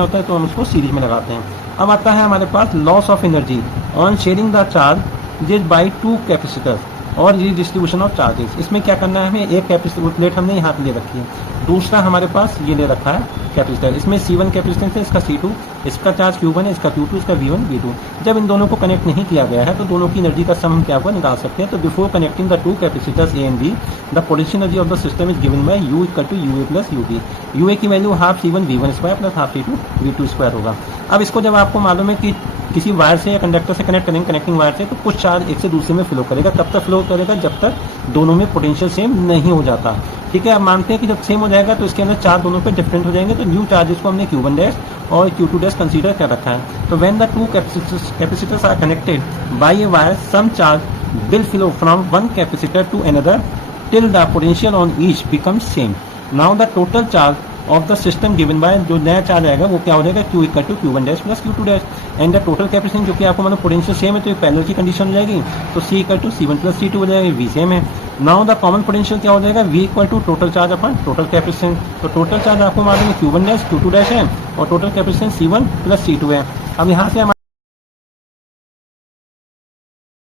होता है तो हम उसको सीरीज में लगाते हैं। अब आता है हमारे पास loss of energy on sharing the charge is by two capacitor और ये डिस्ट्रीब्यूशन ऑफ चार्जेस। इसमें क्या करना है हमें, एक कैपेसिटर प्लेट हमने यहाँ पे ले रखी है, दूसरा हमारे पास ये ले रखा है कैपेसिटर, इसमें C1 कैपेसिटेंस है, इसका C2, इसका चार्ज Q1 है, इसका Q2, इसका V1 V2। जब इन दोनों को कनेक्ट नहीं किया गया है तो दोनों की एनर्जी का सम हम क्या हुआ निकाल सकते हैं। तो before connecting the two capacitors A and B the potential energy of the system is given by U equal to UA plus UB। UA की value half C1 V1 square plus half C2 V2 square होगा। अब इसको जब आपको मालूम है कि किसी वायर से या कंडक्टर से कनेक्ट करेंगे, कनेक्टिंग वायर से, तो कुछ चार्ज एक से दूसरे में फ्लो करेगा। कब तक फ्लो करेगा, जब तक दोनों में पोटेंशियल सेम नहीं हो जाता। ठीक है, अब मानते हैं कि जब सेम हो जाएगा तो इसके अंदर चार्ज दोनों पे डिफरेंट हो जाएंगे। तो न्यू चार्जेस को हमने Q1 डैश और Q2 डैश कंसीडर कर रखा है। तो when the two capacitors are connected by a wire some charge will flow from one capacitor to another till the potential on each becomes same. Now the total charge of the system given by, जो नया charge आएगा वो क्या हो जाएगा, Q equal to Q1 dash plus Q2 dash and the total capacitance, जो कि आपको मतलब पोटेंशियल सेम है तो एक पैरेलल की कंडीशन हो जाएगी। तो C equal to C1 plus C2 हो जाएगा, V सेम है। नाउ द कॉमन पोटेंशियल क्या हो जाएगा, V equal to total charge upon total capacitance. तो टोटल चार्ज आपको मालूम है Q1 डैश Q2 डैश है और total capacitance C1 plus C2 है। अब यहाँ से